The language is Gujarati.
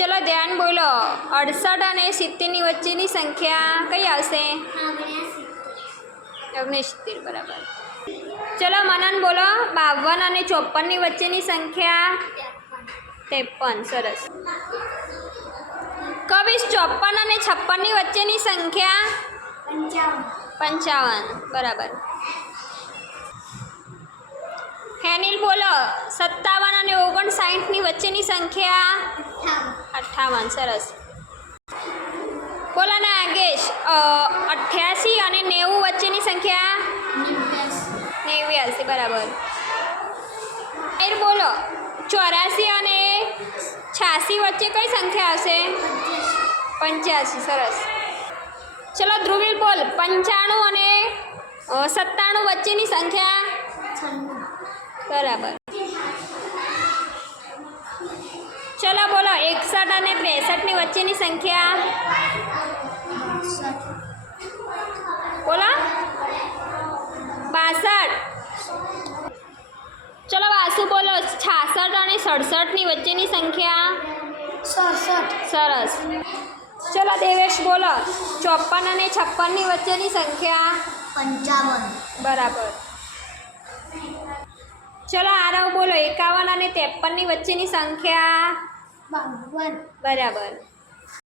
ચલો ધ્યાન બોલો 68 અને 70ની વચ્ચેની સંખ્યા કઈ આવશે? 69 બરાબર. ચલો મનન બોલો 52 અને 54ની વચ્ચેની સંખ્યા 53. સરસ. કવિશ 54 અને 56ની વચ્ચેની સંખ્યા 55. બરાબર. હેનિલ બોલો 57 અને 59ની વચ્ચેની સંખ્યા 58. સરસ. બોલો નાગેશ 88 અને 90 વચ્ચેની સંખ્યા 89. બરાબર. ફેર બોલો 84 અને 86 વચ્ચે કઈ સંખ્યા આવશે? 85. સરસ. ચલો ધ્રુવીલ બોલ 95 અને 97 વચ્ચેની સંખ્યા બરાબર. ચલો બોલો 61 અને 63ની વચ્ચેની સંખ્યા બોલો 62. ચલો વાસુ બોલો 66 અને 67ની વચ્ચેની સંખ્યા 67. સરસ. ચલો દેવેશ બોલો 54 અને 56ની વચ્ચેની સંખ્યા 55. બરાબર. ચલો આરવ બોલો 51 અને 53ની વચ્ચેની સંખ્યા 52. બરાબર.